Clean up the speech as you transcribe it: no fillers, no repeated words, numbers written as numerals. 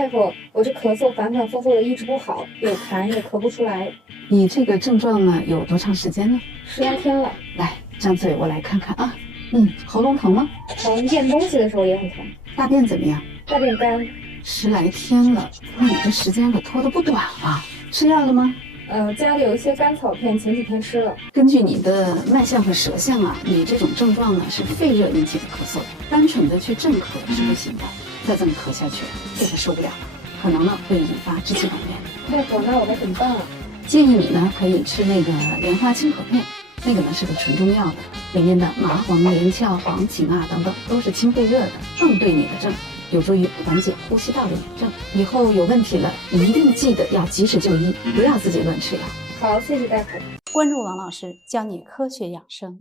大夫，我这咳嗽反反复复的一直不好，有痰也咳不出来。你这个症状呢，有多长时间呢？10来天了。来，张嘴，我来看看啊。喉咙疼吗？疼，咽东西的时候也很疼。大便怎么样？大便干。10来天了，那你这时间可拖得不短啊。吃药了吗？家里有一些甘草片，前几天吃了。根据你的脉象和舌象啊，你这种症状呢是肺热引起的咳嗽，单纯的去镇咳是不行的。再这么咳下去，这个受不了了，可能呢会引发支气管炎。大夫，那我该怎么办啊？建议你呢可以吃那个莲花清咳片，那个呢是个纯中药的，里面的麻黄、连翘、黄芩啊等等都是清肺热的，更对你的症有助于缓解呼吸道的炎症。以后有问题了，一定记得要及时就医，不要自己乱吃药。好，谢谢大夫。关注王老师，教你科学养生。